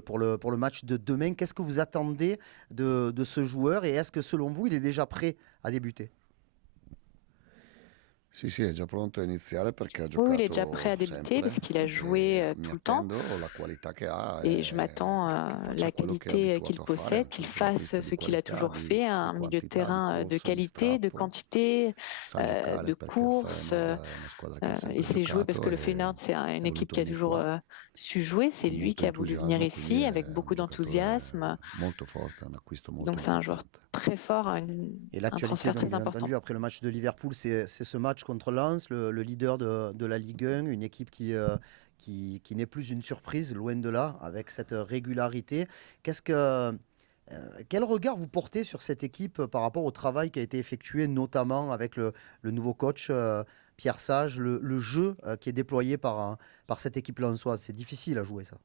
pour le match de demain. Qu'est-ce que vous attendez de ce joueur et est-ce que selon vous, il est déjà prêt à débuter? Sì, sì, è già pronto a iniziare perché ha Oui, il est déjà prêt à giocato débuter parce sempre qu'il a joué e mi tout le temps. attendo la qualità che ha Et je e m'attends che à faccia la quello che è qualité qu'il abituato a fare, possède, un qu'il fasse centrocampista di ce qu'il a qualità, toujours fait, di un milieu de quantità, di terrain de corsa, di qualité, de strappo. quantité, Sa giocare de perché il course. Feyenoord è una squadra che ha Il sempre sait jouer parce giocato que le e Feyenoord, c'est è une équipe voluto qui a venire toujours qua su jouer. C'est con lui molto qui a voulu venir entusiasmo, quindi ici avec è beaucoup un d'enthousiasme. giocatore molto forte, è un acquisto molto Donc c'est un joueur importante. très fort, Et un l'actualité, transfert donc, très bien important. entendu, après le match de Liverpool, c'est ce match contre Lens, le leader de la Ligue 1, une équipe qui n'est plus une surprise, loin de là, avec cette régularité. Quel regard vous portez sur cette équipe par rapport au travail qui a été effectué, notamment avec le nouveau coach Pierre Sage, le jeu qui est déployé par cette équipe lensoise? C'est difficile à jouer, ça.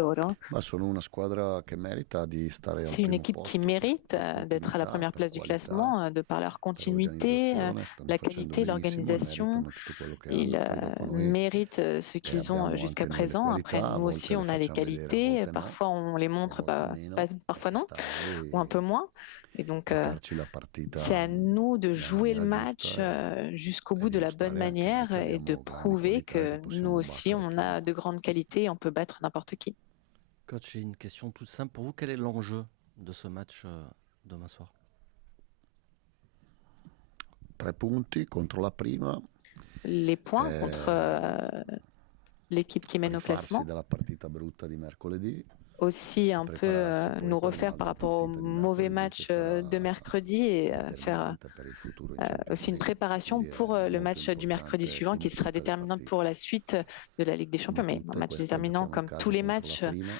Loro. Ma sono una squadra che merita di stare al C'est une primo équipe qui posto mérite per d'être à la continuità, première per place du qualità, classement, de par leur per continuité, l'organizzazione, stanno la facendo qualité, benissimo e l'organisation. meritano tutto quello che Ils hanno. Poi dopo noi méritent ce qu'ils ont abbiamo jusqu'à anche noi le présent. Après, qualità, a nous aussi, volte le on a les facciamo vedere, a qualités. volte no, Parfois, on les a montre, volte meno, parfois non, sta a ou un peu noi moins. Et donc, giocarci la partita c'est à nous de nella jouer le maniera match giusta jusqu'au e bout de la bonne dimostrare anche noi manière che et de abbiamo grandi prouver qualità e que che nous possiamo aussi, battere on a de chiunque. grandes qualités et on peut battre n'importe qui. Coach, j'ai une question toute simple pour vous. Quel est l'enjeu de ce match demain soir? 3 punti contro la prima, Les points contre l'équipe qui mène au rifarsi classement. dalla partita brutta di mercoledì. Aussi un peu Prépararsi poi nous per refaire par la rapport au partita di mauvais mercoledì match che sarà de mercredi et faire determinante per il futuro in Champions aussi une League. préparation Quindi pour è le molto match du mercredi importante suivant qui finire sera tutte le déterminante partite. pour la suite de la Ligue des Champions. Come Mais un tutte, match questa déterminant giochiamo in comme casa tous les contro la matchs. prima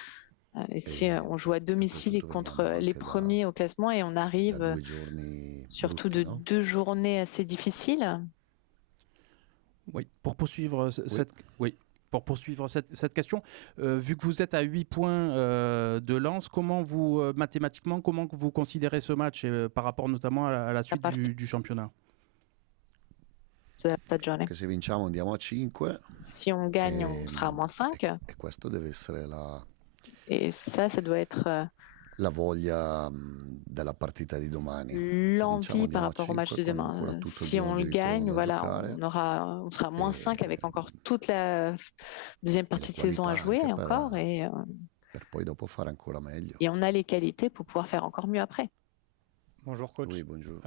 Et si e on joue à domicile et soprattutto contre venivamo les anche premiers au classement et on da arrive 2 giorni surtout brutti, de no? 2 journées assez difficiles. Oui, pour poursuivre pour poursuivre cette question, vu que vous êtes à 8 points de Lens, comment vous, mathématiquement, comment vous considérez ce match par rapport notamment à la suite du championnat? Stagione. Che se vinciamo andiamo a 5 Si on gagne, on sera à moins 5. e questo deve essere Et ça doit être la voglia della partita di domani. Se vinciamo l'envie par andiamo a rapport au match 5 de con ancora demain. tutto il Si on giorno le di ritorno gagne, da voilà, giocare on sera à moins 5 avec encore toute la deuxième partie de qualità saison à jouer anche encore per poi dopo fare ancora meglio. et on a les qualités pour pouvoir faire encore mieux après. Bonjour coach. Oui, bonjour.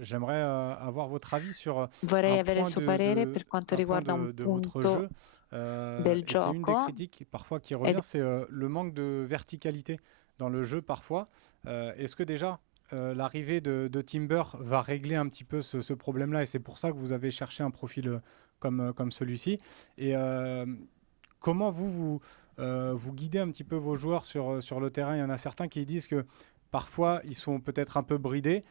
J'aimerais avoir votre avis sur Vorrei un avere il point suo parere per quanto riguarda un de votre punto jeu. del Et c'est une des gioco. critiques parfois qui revient, c'est le manque de verticalité dans le jeu parfois. Est-ce que déjà l'arrivée de Timber va régler un petit peu ce problème-là et c'est pour ça que vous avez cherché un profil comme celui-ci? Et comment vous guidez un petit peu vos joueurs sur le terrain? Il y en a certains qui disent que parfois ils sont peut-être un peu bridés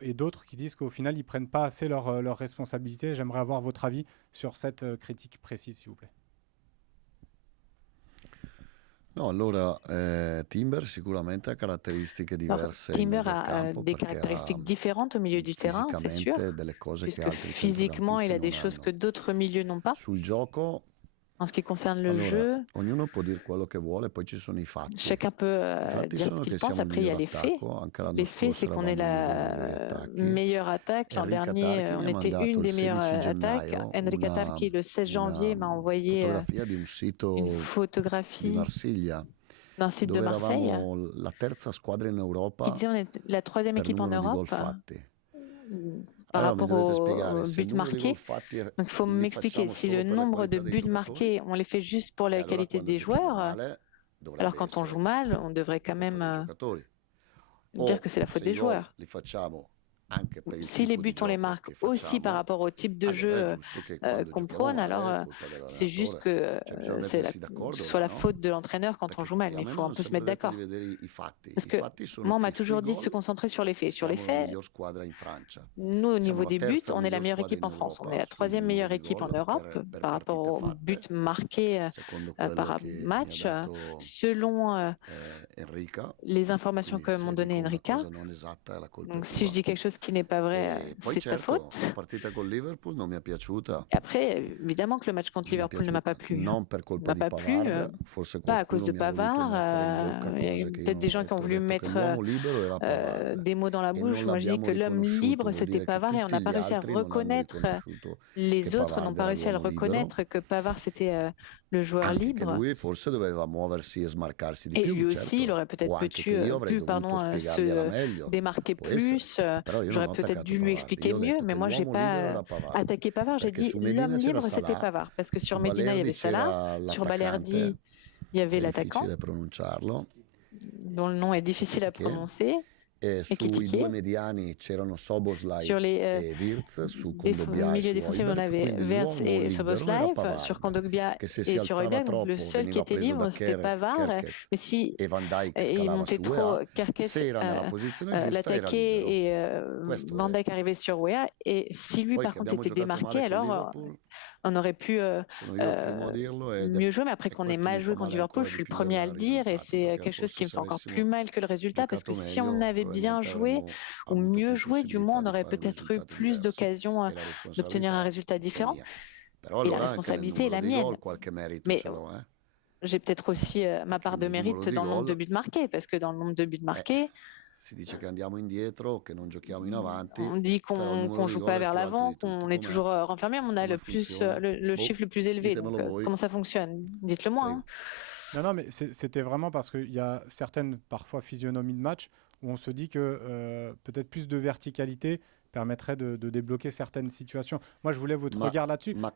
et d'autres qui disent qu'au final ils prennent pas assez leurs responsabilités. J'aimerais avoir votre avis sur cette critique précise, s'il vous plaît. No, allora Timber sicuramente ha caratteristiche diverse in Timber mezzo al a campo des perché caractéristiques différentes au milieu du terrain, c'est sûr, fisicamente delle cose che puisque altri physiquement il a des centrocampisti choses non que hanno. d'autres milieux n'ont pas. Sul gioco, En ce qui concerne le allora, jeu, ognuno può dire quello che vuole, poi ci sono i fatti. chacun peut I fatti dire ce sono qu'il che pense. siamo il Après, il y a miglior les faits. attacco, anche l'anno Les faits, c'est scorso qu'on est eravamo uno dei migliori la attacchi. meilleure attaque. L'an Enrica dernier, Tarchi mi on ha était mandato une il des meilleures 16 attaques. gennaio Enrica Tarchi, le 16 janvier, m'a envoyé fotografia di un une sito di photographie Marsiglia d'un site de dove Marseille eravamo la terza squadra in qui Europa disait on est la troisième per équipe en numero di gol Europe fatti. par Allora mi rapport dovete aux spiegare se il buts numero di gol marqués. fatti Donc il faut li m'expliquer facciamo si solo le per la nombre de qualità dei buts giocatori marqués, on les fait juste pour e la allora qualité quando des giochiamo joueurs, male dovrebbe alors quand on joue mal, on devrait quand essere colpa même dei giocatori. dire que c'est la faute se i des gol joueurs. li facciamo anche per il Si les tipo di buts, on les gioco marque che aussi par facciamo, rapport au type de allora jeu è giusto che quando qu'on giochiamo prône, male alors è colpa c'est juste dell'allenatore. que Cioè bisogna c'est mettersi que d'accordo ce soit là, la no? faute de l'entraîneur quand on Perché joue mal, a mais il me faut mi un hanno peu se sempre mettre detto d'accord. di vedere i fatti. Parce I que fatti sono moi, on che m'a sui toujours dit de se gol concentrer sur les faits. Sur les siamo la faits, miglior squadra in Francia. nous, au Siamo niveau la des buts, terza on est la miglior meilleure squadra équipe in en France. On est Europa la sul troisième numero meilleure di équipe en gol Europe per par rapport partite aux buts fatte, marqués secondo quello par che mi ha match. dato Selon Enrica. les informations Quindi que m'ont se donné dico una Enrica. cosa non esatta, la colpa è Donc si je tua. dis quelque chose qui n'est pas vrai, E poi c'est ta certo, faute. la partita con Liverpool non mi è piaciuta. Et après, évidemment que le match contre Non mi è Liverpool ne m'a pas piaciuta. plu. Non per Ne colpa m'a di pas plu, Pavard, forse pas à cause qualcuno de mi ha voluto Pavard. mettere in bocca Il y a cose che io peut-être non des ho gens qui ont detto. Ho voulu me detto che mettre l'uomo libero era Pavard des mots dans la e bouche. non Moi, je dis l'abbiamo que l'homme riconosciuto, libre, vuol c'était dire che Pavard et on tutti n'a pas gli réussi à altri non hanno reconnaître, riconosciuto che les autres n'ont Pavard pas era réussi à le l'uomo libero, reconnaître que Pavard, c'était le joueur anche che libre. lui forse doveva muoversi e smarcarsi di Et più, lui aussi, il certo, aurait peut-être o anche che io avrei dovuto spiegargliela se meglio, démarquer può essere, plus. però io non J'aurais ho peut-être attaccato dû lui Pavard, expliquer io ho mieux, detto mais che moi, j'ai l'uomo libero pas era Pavard, attaqué Pavard. J'ai perché dit su l'homme Medina c'era libre, c'était Salah, Pavard. Parce que su sur Medina, il y avait Balerdi Salah. c'era Sur Balerdi, l'attaccante, il y avait è l'attaquant, difficile pronunciarlo, dont le nom est difficile à Ekitike, prononcer, e sui Ekitike. due mediani c'erano Soboslai Sur les e Wirtz, su Kondogbia e milieux su défensifs, on Højbjerg, avait quindi Wirtz l'uomo et libero era Soboslai. Sur Pavard, Kondogbia che se si et sur alzava Højbjerg, donc le troppo seul qui veniva était preso libre, da c'était Pavard. Kerkez Mais si e Van Dijk il scalava montait su trop, Weah, Kerkez se era nella posizione giusta era l'attaquait libero. et Questo Van è. Dijk arrivait sur Weah. Et si lui, Poi par che contre, abbiamo était giocato démarqué, male con alors Liverpool, on aurait pu sono io il primo a dirlo mieux jouer. Mais après e qu'on ait questo mal mi fa joué contre male Liverpool, ancora je di suis le più premier à del le dire. Et risultato, c'est perché quelque chose forse qui me se fait encore avessimo plus mal que le résultat. Parce giocato que si on meglio avait bien probabilmente joué avremmo ou avuto mieux più joué, du moins, possibilità on di aurait fare un peut-être eu risultato plus diverso d'occasions e la d'obtenir un responsabilità résultat è différent. mia. Però Et la allora anche nel responsabilité est numero la di mienne. gol qualche merito Mais ce l'ho, j'ai peut-être aussi ma part de perché nel numero mérite di dans le nombre de gol buts marqués, parce que dans le nombre de buts marqués, si dice che andiamo indietro, che non giochiamo in avanti, on dit però il qu'on numero di joue gol pas è il vers più alto l'avant, di tutti. qu'on est Com'è? toujours renfermé, mais on a Come le plus funziona? le Boh, chiffre le plus élevé. Donc ditemelo voi. comment ça fonctionne? Dites-le moi. Prego. Hein. Non, mais c'était vraiment parce qu'il y a certaines, parfois, physionomies de match où on se dit que peut-être plus de verticalité permettrait de débloquer certaines situations. Moi, je voulais votre regard là-dessus. Ma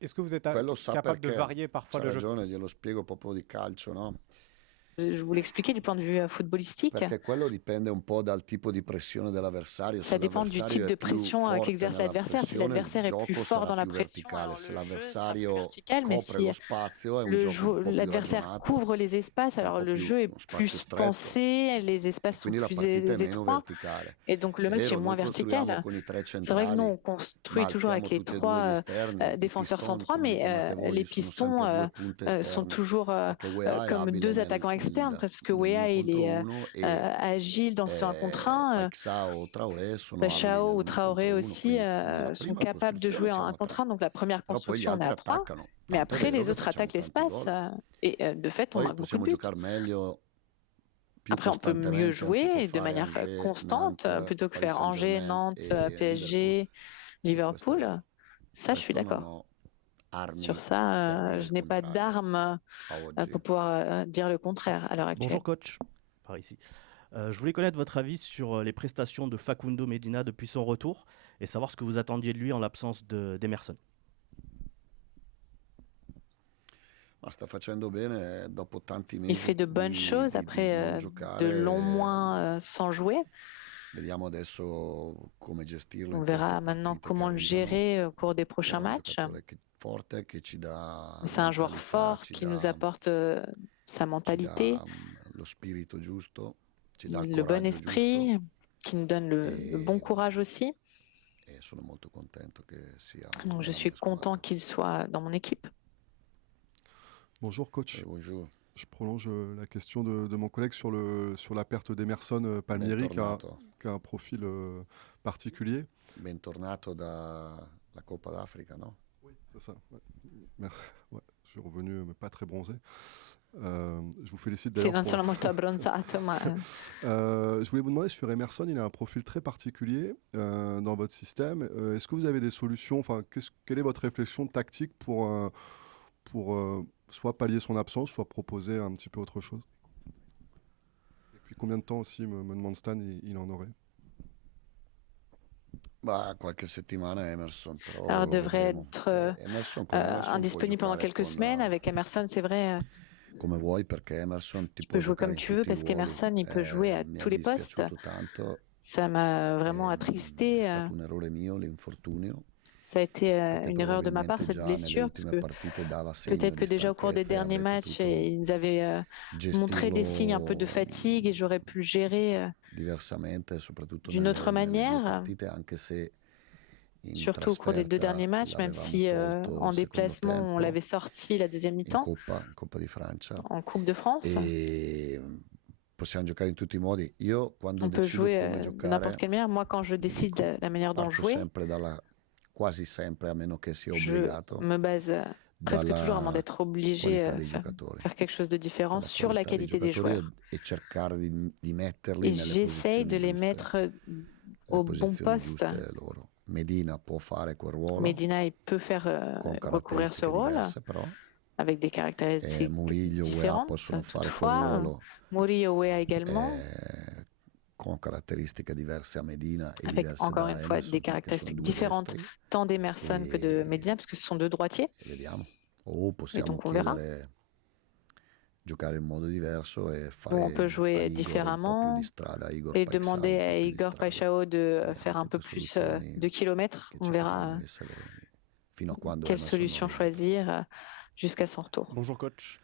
Est-ce que vous êtes quello sa capable de perché, varier parfois c'ha le jeu? ragione, glielo spiego proprio di calcio, no? Je vous l'expliquais du point de vue footballistique. Perché quello dipende un po' dal tipo di pressione dell'avversario. Ça Se dépend du l'avversario type è de più pression forte qu'exerce nella l'adversaire. Si pressione, l'adversaire il est plus gioco fort sarà dans la più pression, verticale. alors Se le jeu sera plus l'avversario vertical, mais copre si lo spazio è un gioco un po' più l'adversaire ragionato. couvre les espaces, è un alors po' le più jeu est uno spazio plus stretto. pensé, les espaces sont Quindi la plus partita è meno étroits, verticale. et donc le È match est vero, moins noi costruiamo vertical. con i tre C'est vrai que nous, centrali, on construit ma toujours avec alziamo les tutti e due gli trois esterni, i défenseurs piston, centraux, come li mais chiamate voi, les sono pistons sempre due punte sont esterne, toujours perché Weah è comme abile deux attaquants externes, parce que Weah, il est agile dans ce 1 contre 1. Paixão ou Traoré sono Pashao abili ou nell'1 Traoré contro 1, aussi quindi nella sont prima capables de costruzione jouer en siamo 1 a contre 3. 1. Donc la première Però poi gli construction, on est altri à 3. attaccano. Mais Tanto è après, vero les che autres facciamo attaquent tanti l'espace. gol. Et de fait, on Poi marque beaucoup possiamo de buts. giocare meglio, più Après, on peut mieux costantemente, jouer anziché de fare manière Angers, constante Nantes, plutôt que Paris faire Angers, Saint-Germain Nantes, e Liverpool. PSG, Sì, questo è Liverpool. vero. Ça, je suis Questo non d'accord. ho armi Sur per ça, dire je il n'ai pas contrario d'armes a oggi. pour pouvoir dire le contraire à l'heure actuelle. Bonjour coach, par ici. Je voulais connaître votre avis sur les prestations de Facundo Medina depuis son retour et savoir ce que vous attendiez de lui en l'absence d'Emerson. Ma sta facendo bene dopo tanti Il mesi fait de bonnes choses di après non de giocare. longs mois sans jouer. Vediamo adesso come gestirlo On in verra queste maintenant partite che comment le arrivano. gérer au cours des È prochains un matchs. giocatore forte che ci dà C'est un joueur mentalità, fort ci qui nous dà, apporte sa ci mentalité, dà lo spirito giusto, ci dà il le bon coraggio esprit, giusto qui nous donne le bon courage aussi. e sono molto contento che sia Donc je nella suis mia content squadra. qu'il soit dans mon équipe. Bonjour coach. Bonjour, Je prolonge la question de mon collègue sur la perte d'Emerson Palmieri qui a bentornato. un profil particulier. Bentornato dalla Coppa d'Africa, no? Oui, c'est ça. Ouais. Ouais, je suis revenu mais pas très bronzé. Je vous félicite Sì, d'ailleurs. non pour- sono molto abbronzato, ma Je voulais vous demander sur Emerson, il a un profil très particulier dans votre système. Est-ce que vous avez des solutions, enfin, quelle est votre réflexion tactique pour soit pallier son absence, soit proposer un petit peu autre chose? Et puis combien de temps aussi, me demande Stan, il en aurait? Bah, qualche settimana Emerson, però alors lo devrait vedremo. être Emerson con Emerson puoi indisponible pendant giocare quelques con, semaines. Avec Emerson, c'est vrai, come vuoi perché Emerson ti tu può peux jouer giocare comme in tu veux tutti i parce ruoli. qu'Emerson, il peut jouer à Mi tous è les postes. dispiaciuto tanto. Ça m'a vraiment È attristé. stato un errore mio l'infortunio. Ça a été perché une erreur de ma part, probabilmente cette già nelle blessure, parce ultime que partite dava segno peut-être que di déjà au cours des stanchezza e derniers avrei matchs, potuto ils nous avaient montré des signes un peu de gestirlo fatigue et j'aurais pu le gérer diversamente, soprattutto d'une autre nelle due manière. partite, anche se in Surtout au cours des 2 trasferta derniers matchs, même l'avevamo si tolto en il secondo déplacement, on tempo l'avait sorti la deuxième in mi-temps Coppa di Francia. en Coupe de France. E possiamo giocare in tutti i modi. Io quando On peut decido jouer come de n'importe giocare, quelle manière. Moi, quand je ti décide dico, la manière dont parto jouer, sempre quasi sempre, a meno che sia je obbligato, me base presque toujours, à moins dalla d'être obligé qualità à dei faire, giocatori. faire quelque chose de différent, Dalla sur la qualità dei qualité des giocatori joueurs. e cercare di metterli Et nelle j'essaye de posizioni les giuste, mettre nelle au bon posizioni poste. giuste loro. Medina può fare quel ruolo Medina, il peut faire con recouvrir ce caratteristiche rôle diverse, però avec des caractéristiques Murillo, Weah différentes. possono fare quel Toutefois, ruolo Murillo Weah également, con caratteristiche diverse a Medina e avec diverse encore da une fois Emerson, des perché sono caractéristiques due différentes, destri, tant d'Emerson que de Medina, parce que ce sont deux droitiers. e vediamo. O possiamo donc on verra. giocare in modo diverso e Ou fare on peut a jouer Igor un po' più différemment di strada, a Igor et Paixão demander un à po' più di Igor strada. Paixão de faire un Tutte peu plus soluzioni de kilomètres. che On ci verra potranno essere fino a quando quelle Emerson non solution rientra. choisir jusqu'à son retour. Bonjour coach.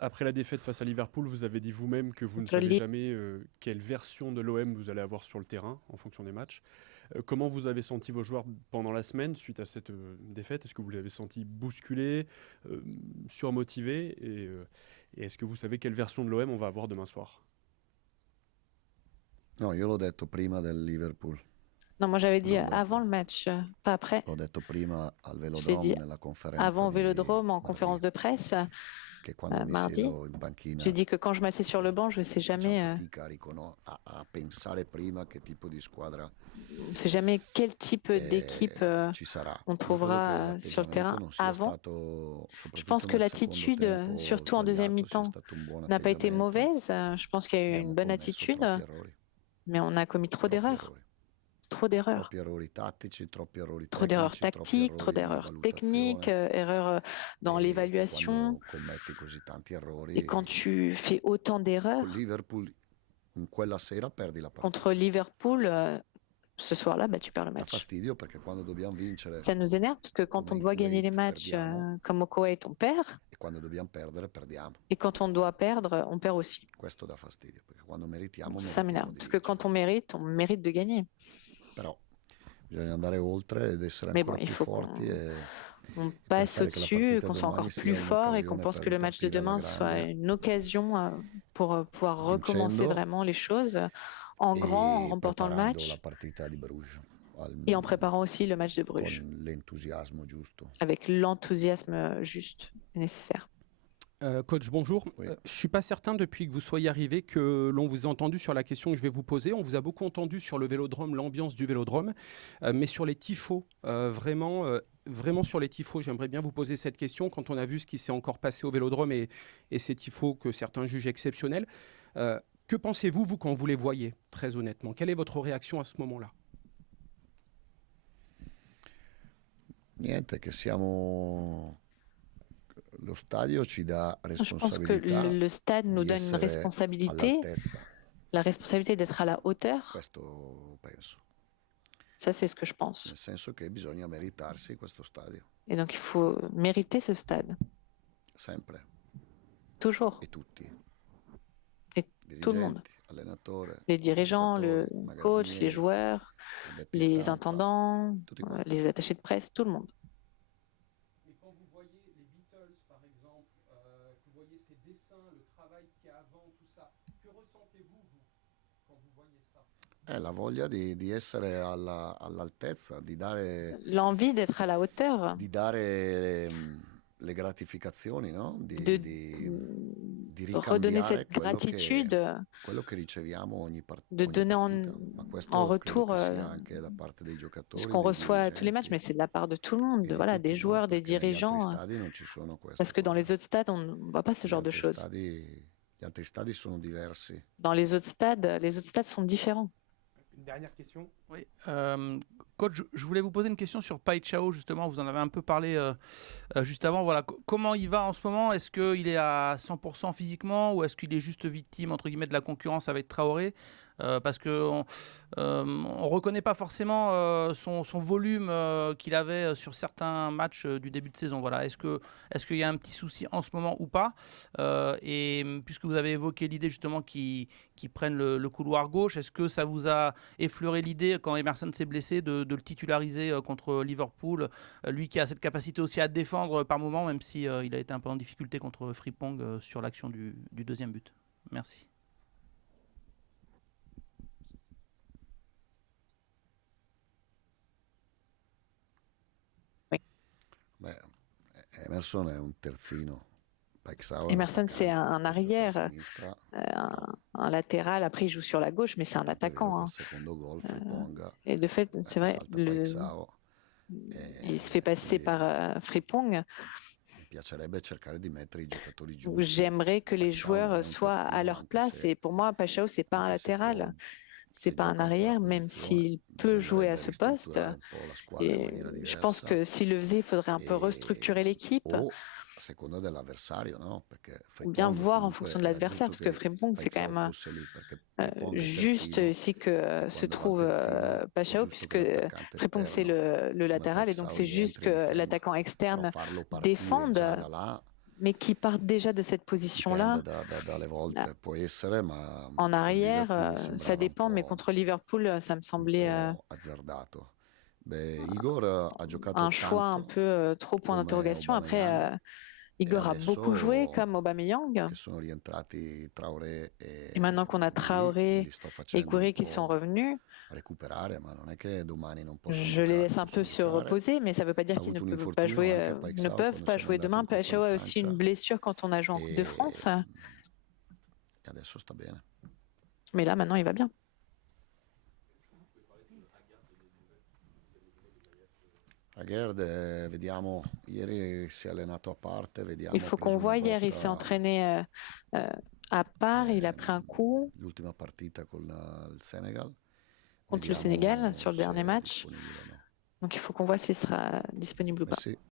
Après la défaite face à Liverpool, vous avez dit vous-même que vous ne Contre savez Lille. jamais quelle version de l'OM vous allez avoir sur le terrain en fonction des matchs. Comment vous avez senti vos joueurs pendant la semaine suite à cette défaite? Est-ce que vous les avez sentis bousculés, surmotivés et est-ce que vous savez quelle version de l'OM on va avoir demain soir? No, io l'ho detto prima del Liverpool. Non, moi j'avais dit Non, dopo. avant le match, pas après. L'ho detto prima al Je l'ai Velodrome dit nella conferenza avant au di Vélodrome en mardi, conférence de presse. che quando mi mardi. siedo in panchina J'ai dit que quand je m'assieds sur le banc, je ne sais facciamo jamais, fatica a pensare prima che tipo di squadra sais jamais quel type d'équipe ci sarà. on Io trouvera credo che sur le terrain l'atteggiamento non sia avant. stato, Je pense soprattutto que nel secondo l'attitude, tempo surtout en deuxième sbagliato, sia mi-temps, stato un buon n'a pas été atteggiamento. mauvaise. Je pense qu'il y a eu Abbiamo une bonne commesso attitude, troppi errori, mais on a commis trop d'erreurs. Trop d'erreurs. Troppi errori tattici, troppi errori Trop d'erreurs tecnici, troppi tactiques, trop errori di d'erreurs techniques, valutazione. erreurs dans E l'évaluation. quando commetti così tanti Et errori, quand tu fais autant d'erreurs con Liverpool in quella sera perdi la partita. contre Liverpool, ce soir-là, bah, tu perds le Dà match. fastidio perché quando dobbiamo vincere Ça nous énerve parce que quand come on in doit gagner Kuwait les matchs perdiamo comme au Koweït, on perd. e quando dobbiamo perdere perdiamo. Et quand on doit perdre, on perd aussi. Questo dà fastidio perché quando meritiamo Ça meritiamo m'énerve. di Parce que vincere. quand on mérite de gagner. Però bisogna andare oltre ed essere Mais ancora bon, il più faut forti e On passe pensare che la au-dessus, partita qu'on soit domani encore sia plus fort et qu'on un'occasione pense per que le match de ripartire alla demain soit grande, une occasion pour pouvoir recommencer vincendo vraiment les choses en grand, en e remportant le preparando match la partita di Bruges et en préparant aussi le match de Bruges con l'entusiasmo giusto. avec l'enthousiasme juste et nécessaire. Coach, bonjour. Oui. Je ne suis pas certain depuis que vous soyez arrivé que l'on vous a entendu sur la question que je vais vous poser. On vous a beaucoup entendu sur le Vélodrome, l'ambiance du Vélodrome, mais sur les tifos, vraiment sur les tifos, j'aimerais bien vous poser cette question. Quand on a vu ce qui s'est encore passé au Vélodrome et ces tifos que certains jugent exceptionnels, que pensez-vous, vous, quand vous les voyez, très honnêtement? Quelle est votre réaction à ce moment-là? Niente, che siamo... Lo stadio ci dà Je pense que responsabilità le stade nous di donne une essere responsabilité, all'altezza. la responsabilité d'être à la hauteur. Questo penso. Ça, c'est ce que je pense. Nel senso che bisogna meritarsi questo stadio, Et donc, il faut mériter ce stade, sempre, toujours. e tutti. E tout le monde. Dirigenti, allenatore, Les dirigeants, le giocatori, coach, les magazzinieri, joueurs, addetti les stampa, intendants, tutti quanti. les attachés de presse, tout le monde. Et quand vous voyez les Beatles, par exemple, que vous voyez ces dessins, le travail qu'il y a avant, tout ça, que ressentez-vous, vous, quand vous voyez ça? La voglia di essere all'altezza, di dare L'envie d'être à la hauteur, le gratificazioni, no? Di redonner ricambiare cette gratitude, quello che riceviamo ogni de ogni donner partita. Ma questo en credo retour che sia anche da parte dei giocatori, ce qu'on dei reçoit à tous les matchs, mais dirigenti c'est de la part de tout le e monde, di voilà, tutti, des no? joueurs, des Perché negli altri dirigeants, stadi non ci sono queste parce que dans cose. les autres stades, on ne voit pas ce Gli genre de altri choses. gli altri stadi sono diversi. Dans les autres stades sont différents. Une dernière question. Oui. Coach, je voulais vous poser une question sur Paixão, justement. Vous en avez un peu parlé juste avant. Voilà. Comment il va en ce moment? Est-ce qu'il est à 100% physiquement ou est-ce qu'il est juste victime, entre guillemets, de la concurrence avec Traoré? Parce qu'on ne reconnaît pas forcément son volume qu'il avait sur certains matchs du début de saison. Voilà. Est-ce qu'il y a un petit souci en ce moment ou pas? Et puisque vous avez évoqué l'idée justement qu'ils prennent le couloir gauche, est-ce que ça vous a effleuré l'idée, quand Emerson s'est blessé, de le titulariser contre Liverpool, lui qui a cette capacité aussi à défendre par moment, même si il a été un peu en difficulté contre Frimpong sur l'action du deuxième but? Merci. Emerson è un terzino. Paixão è Emerson, c'est un giocatore a arrière, sinistra. un latéral. Après, il joue sur la gauche, mais c'est un È vero che attaquant, il hein. secondo gol, Frimpong, Et de fait, c'est vrai, salta Paixão. il se fait passer Quindi par Frimpong. mi piacerebbe cercare di mettere i giocatori Donc, giusti. j'aimerais que les Paixão non è joueurs un soient à terzino, leur anche place. se, Et pour moi, Paixão, c'est pas un anche se può, latéral, c'est se pas un gioca in quella arrière, même posizione, s'il peut jouer à bisognerebbe ce poste. ristrutturare un po' la squadra in Et maniera je pense diversa que s'il le faisait, il faudrait un peu restructurer l'équipe, o a seconda dell'avversario, no? Perché ou bien Frimpong voir en comunque fonction de era l'adversaire, giusto parce que che Frimpong, c'est quand Paixão même fosse lì, perché Frimpong è il juste terzino ici e que se quando va al trouve terzino è Paixão, giusto puisque che l'attaccante Frimpong, c'est esterno le come latéral, et donc Paixão c'est juste rientri e que difenda, l'attaquant però externe farlo partire défende, già da là mais qui parte déjà de cette position-là. dipende dalle volte, può essere, ma En con arrière, Liverpool mi ça sembrava un dépend, mais po', contre Liverpool, ça me un semblait po' azzardato. Beh, Igor ha giocato un choix un tanto peu trop point come d'interrogation. Après, Aubameyang e Igor a beaucoup joué comme Aubameyang. che sono rientrati Traoré Et maintenant qu'on a Gouiri, Traoré li sto et facendo un Gouiri qui sont po' revenus, recuperare, ma non è che domani non possono je les giocare, laisse un peu possono se giocare. reposer, mais ça ne veut pas Ha dire qu'ils ne avuto un peuvent pas infortunio jouer, anche ne Paixão peuvent quando pas siamo jouer andati demain. in Coppa di Paixão a aussi une Francia blessure quand on a joué en Coupe de France, e adesso sta bene. mais là maintenant il va bien. Agerd, vediamo, ieri si è allenato a parte, vediamo. Il faut qu'on voit, hier il s'est entraîné à part, il a pris un coup L'ultima partita con il Senegal. contre le Vediamo Sénégal sur le se dernier è match. disponibile o no. Donc il faut qu'on voit s'il sera disponible ou pas. Messi.